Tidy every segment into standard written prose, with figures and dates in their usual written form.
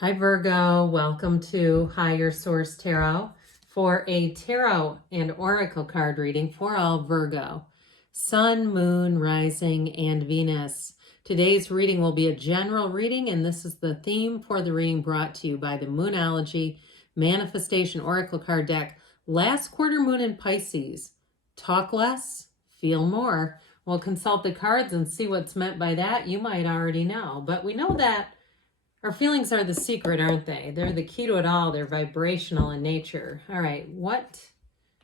Hi Virgo, welcome to Higher Source Tarot for a tarot and oracle card reading for all Virgo, Sun, Moon, Rising, and Venus. Today's reading will be a general reading, and this is the theme for the reading brought to you by the Moonology Manifestation Oracle card deck. Last quarter moon in Pisces. Talk less, feel more. We'll consult the cards and see what's meant by that. You might already know, but we know that our feelings are the secret, aren't they? They're the key to it all. They're vibrational in nature. All right, what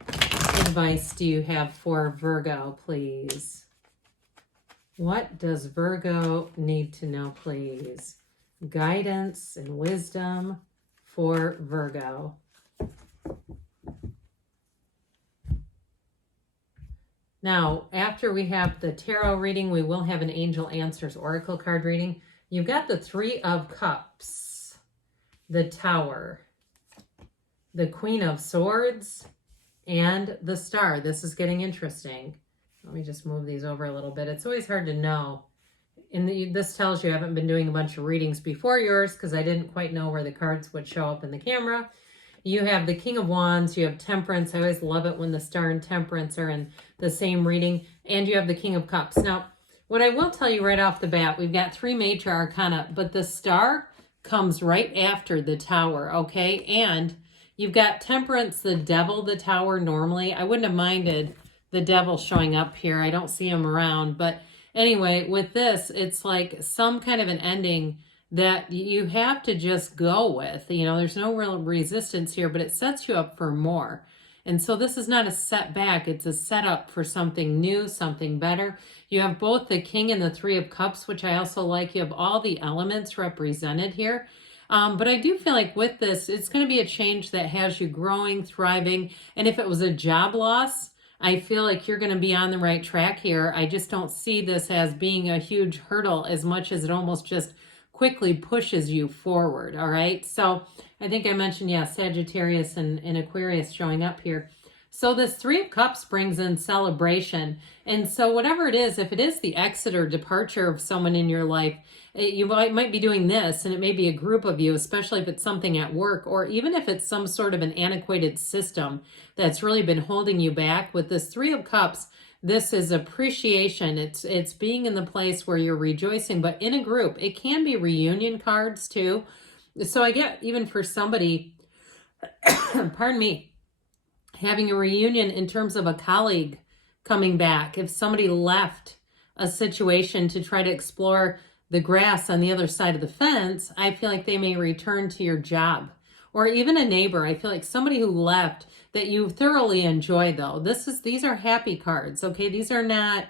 advice do you have for Virgo, please? What does Virgo need to know, please? Guidance and wisdom for Virgo. Now, after we have the tarot reading, we will have an Angel Answers Oracle card reading. You've got the Three of Cups, the Tower, the Queen of Swords, and the Star. This is getting interesting. Let me just move these over a little bit. It's always hard to know. This tells you I haven't been doing a bunch of readings before yours because I didn't quite know where the cards would show up in the camera. You have the King of Wands, you have Temperance. I always love it when the Star and Temperance are in the same reading. And you have the King of Cups. Now, what I will tell you right off the bat, we've got three major arcana, but the Star comes right after the Tower, okay? And you've got Temperance, the Devil, the Tower normally. I wouldn't have minded the Devil showing up here. I don't see him around. But anyway, with this, it's like some kind of an ending that you have to just go with. You know, there's no real resistance here, but it sets you up for more. And so this is not a setback, it's a setup for something new, something better. You have both the King and the Three of Cups, which I also like. You have all the elements represented here. But I do feel like with this, it's going to be a change that has you growing, thriving. And if it was a job loss, I feel like you're going to be on the right track here. I just don't see this as being a huge hurdle as much as it almost just quickly pushes you forward, all right? So I think I mentioned, yeah, Sagittarius and Aquarius showing up here. So this Three of Cups brings in celebration. And so whatever it is, if it is the exit or departure of someone in your life, you might be doing this, and it may be a group of you, especially if it's something at work, or even if it's some sort of an antiquated system that's really been holding you back. With this Three of Cups, this is appreciation. It's being in the place where you're rejoicing, but in a group. It can be reunion cards too. So I get even for somebody, pardon me, having a reunion in terms of a colleague coming back. If somebody left a situation to try to explore the grass on the other side of the fence, I feel like they may return to your job. Or even a neighbor. I feel like somebody who left that you thoroughly enjoy, though. These are happy cards, okay? These are not,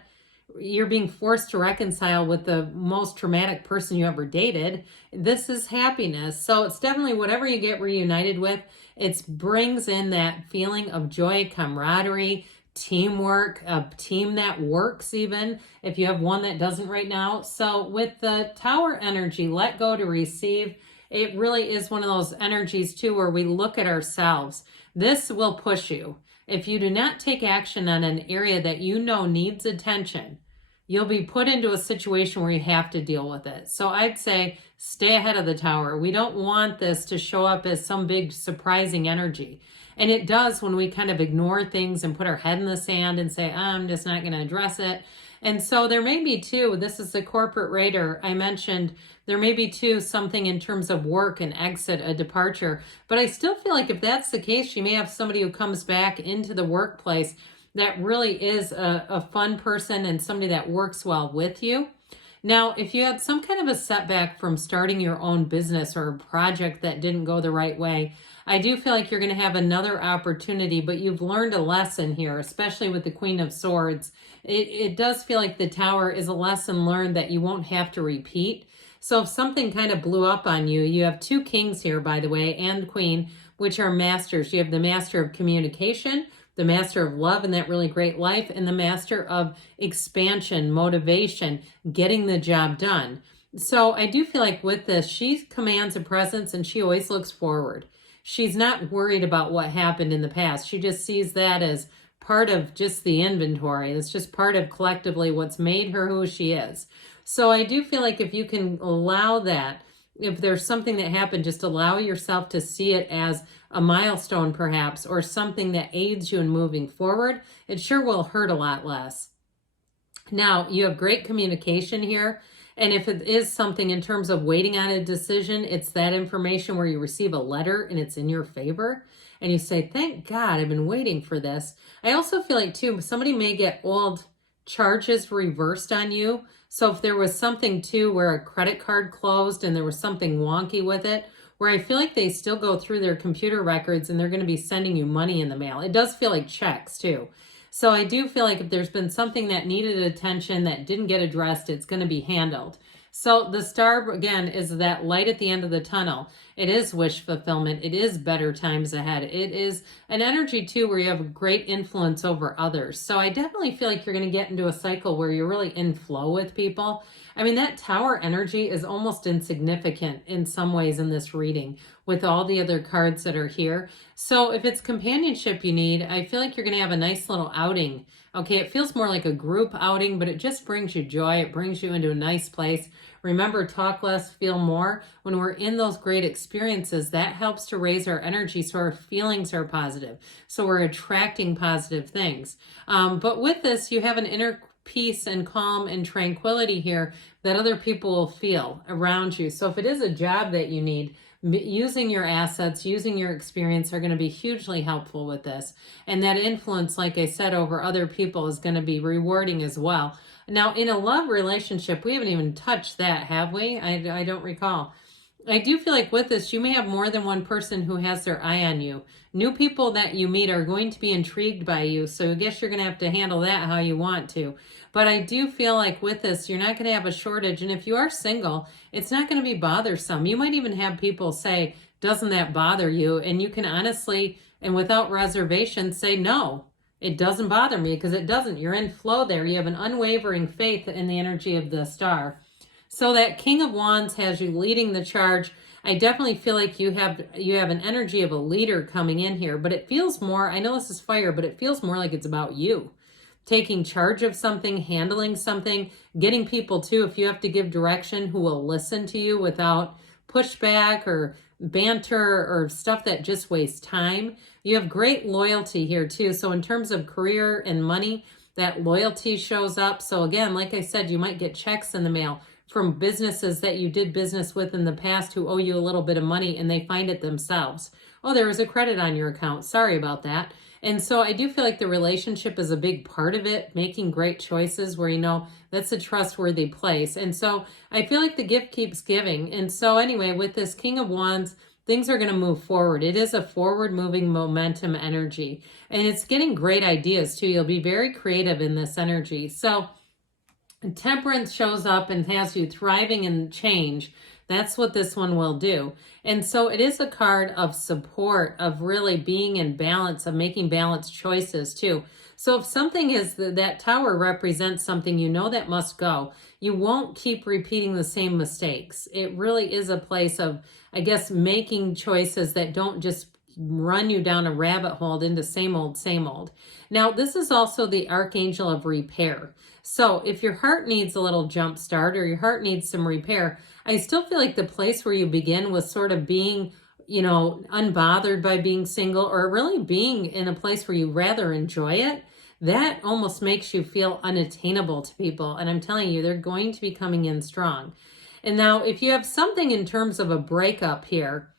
you're being forced to reconcile with the most traumatic person you ever dated. This is happiness. So it's definitely whatever you get reunited with, it brings in that feeling of joy, camaraderie, teamwork, a team that works even, if you have one that doesn't right now. So with the Tower energy, let go to receive, it really is one of those energies too where we look at ourselves. This will push you. If you do not take action on an area that you know needs attention, you'll be put into a situation where you have to deal with it. So I'd say stay ahead of the Tower. We don't want this to show up as some big surprising energy. And it does when we kind of ignore things and put our head in the sand and say, I'm just not going to address it. And so there may be too, this is the corporate raider I mentioned, there may be too something in terms of work, an exit, a departure. But I still feel like if that's the case, you may have somebody who comes back into the workplace that really is a fun person and somebody that works well with you. Now, if you had some kind of a setback from starting your own business or a project that didn't go the right way, I do feel like you're going to have another opportunity, but you've learned a lesson here, especially with the Queen of Swords. It does feel like the Tower is a lesson learned that you won't have to repeat. So if something kind of blew up on you, you have two kings here, by the way, and queen, which are masters. You have the master of communication, the master of love and that really great life, and the master of expansion, motivation, getting the job done. So I do feel like with this, she commands a presence and she always looks forward. She's not worried about what happened in the past. She just sees that as part of just the inventory. It's just part of collectively what's made her who she is. So I do feel like if you can allow that if there's something that happened, just allow yourself to see it as a milestone perhaps, or something that aids you in moving forward. It sure will hurt a lot less. Now, you have great communication here. And if it is something in terms of waiting on a decision, it's that information where you receive a letter and it's in your favor. And you say, thank God, I've been waiting for this. I also feel like, too, somebody may get old charges reversed on you. So if there was something, too, where a credit card closed and there was something wonky with it, where I feel like they still go through their computer records and they're going to be sending you money in the mail. It does feel like checks, too. So I do feel like if there's been something that needed attention that didn't get addressed, it's going to be handled. So the star, again, is that light at the end of the tunnel. It is wish fulfillment. It is better times ahead. It is an energy, too, where you have great influence over others. So I definitely feel like you're going to get into a cycle where you're really in flow with people. I mean, that tower energy is almost insignificant in some ways in this reading with all the other cards that are here. So if it's companionship you need, I feel like you're going to have a nice little outing. Okay, it feels more like a group outing, but it just brings you joy. It brings you into a nice place. Remember, talk less, feel more. When we're in those great experiences, that helps to raise our energy so our feelings are positive. So we're attracting positive things. But with this, you have an inner peace and calm and tranquility here that other people will feel around you. So if it is a job that you need, using your assets, using your experience are going to be hugely helpful with this. And that influence, like I said, over other people is going to be rewarding as well. Now, in a love relationship, we haven't even touched that, have we? I don't recall. I do feel like with this, you may have more than one person who has their eye on you. New people that you meet are going to be intrigued by you, so I guess you're going to have to handle that how you want to. But I do feel like with this, you're not going to have a shortage. And if you are single, it's not going to be bothersome. You might even have people say, doesn't that bother you? And you can honestly and without reservation say, no, it doesn't bother me, because it doesn't. You're in flow there. You have an unwavering faith in the energy of the star. So that King of Wands has you leading the charge. I definitely feel like you have an energy of a leader coming in here, but it feels more, I know this is fire, but it feels more like it's about you. Taking charge of something, handling something, getting people too, if you have to give direction, who will listen to you without pushback or banter or stuff that just wastes time. You have great loyalty here too. So in terms of career and money, that loyalty shows up. So again, like I said, you might get checks in the mail from businesses that you did business with in the past who owe you a little bit of money and they find it themselves. Oh, there was a credit on your account. Sorry about that. And so I do feel like the relationship is a big part of it, making great choices where you know that's a trustworthy place. And so I feel like the gift keeps giving. And so anyway, with this King of Wands, things are going to move forward. It is a forward moving momentum energy, and it's getting great ideas too. You'll be very creative in this energy. So Temperance shows up and has you thriving in change. That's what this one will do. And so it is a card of support, of really being in balance, of making balanced choices too. So if something is, that tower represents something you know that must go, you won't keep repeating the same mistakes. It really is a place of, I guess, making choices that don't just run you down a rabbit hole into same old, same old. Now, this is also the Archangel of Repair. So if your heart needs a little jump start or your heart needs some repair, I still feel like the place where you begin was sort of being, you know, unbothered by being single, or really being in a place where you rather enjoy it. That almost makes you feel unattainable to people. And I'm telling you, they're going to be coming in strong. And now if you have something in terms of a breakup here,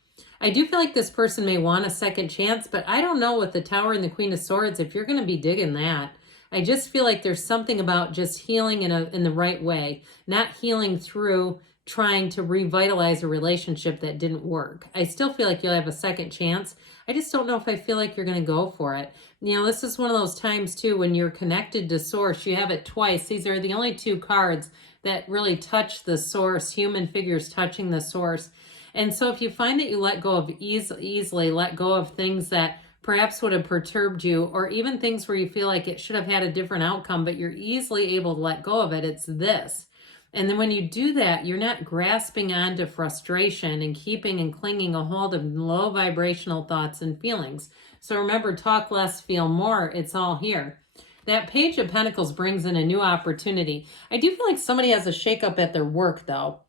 I do feel like this person may want a second chance, but I don't know with the Tower and the Queen of Swords if you're going to be digging that. I just feel like there's something about just healing in the right way, not healing through trying to revitalize a relationship that didn't work. I still feel like you'll have a second chance. I just don't know if I feel like you're going to go for it. You know, this is one of those times too when you're connected to source. You have it twice. These are the only two cards that really touch the source, human figures touching the source. And so if you find that you let go of easily let go of things that perhaps would have perturbed you, or even things where you feel like it should have had a different outcome, but you're easily able to let go of it, it's this. And then when you do that, you're not grasping onto frustration and keeping and clinging a hold of low vibrational thoughts and feelings. So remember, talk less, feel more. It's all here. That Page of Pentacles brings in a new opportunity. I do feel like somebody has a shakeup at their work, though.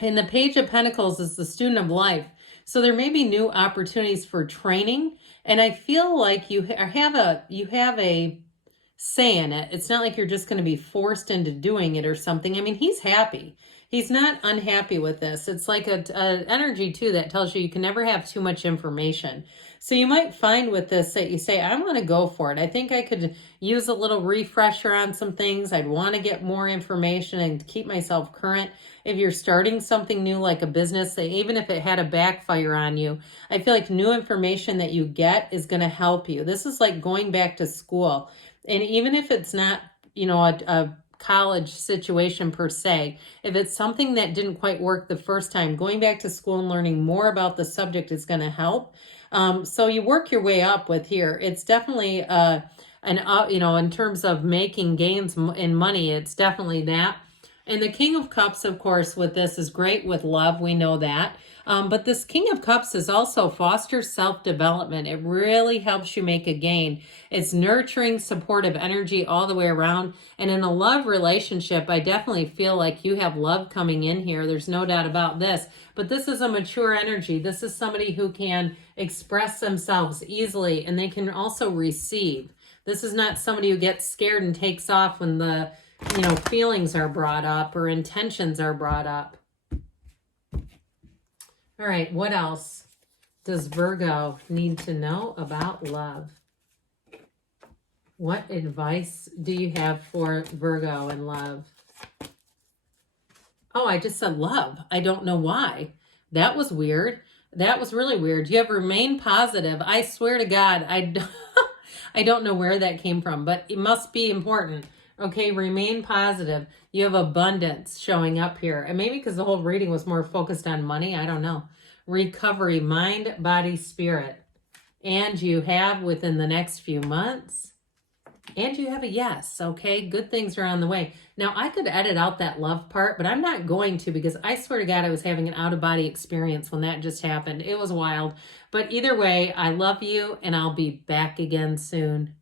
And the Page of Pentacles is the student of life. So there may be new opportunities for training. And I feel like you have a say in it. It's not like you're just going to be forced into doing it or something. I mean, he's happy. He's not unhappy with this. It's like a energy too that tells you can never have too much information. So you might find with this that you say, I want to go for it. I think I could use a little refresher on some things. I'd want to get more information and keep myself current. If you're starting something new like a business, even if it had a backfire on you, I feel like new information that you get is going to help you. This is like going back to school. And even if it's not, a college situation per se, if it's something that didn't quite work the first time, going back to school and learning more about the subject is going to help. So you work your way up with here. It's definitely in terms of making gains in money, it's definitely that. And the King of Cups, of course, with this is great with love. We know that. But this King of Cups is also fosters self-development. It really helps you make a gain. It's nurturing, supportive energy all the way around. And in a love relationship, I definitely feel like you have love coming in here. There's no doubt about this. But this is a mature energy. This is somebody who can express themselves easily, and they can also receive. This is not somebody who gets scared and takes off when the feelings are brought up or intentions are brought up. All right, what else does Virgo need to know about love? What advice do you have for Virgo in love? Oh, I just said love. I don't know why. That was weird. That was really weird. You have remain positive. I swear to God, I don't know where that came from, but it must be important. Okay, remain positive. You have abundance showing up here. And maybe because the whole reading was more focused on money. I don't know. Recovery, mind, body, spirit. And you have within the next few months. And you have a yes, okay? Good things are on the way. Now, I could edit out that love part, but I'm not going to because I swear to God I was having an out-of-body experience when that just happened. It was wild. But either way, I love you, and I'll be back again soon.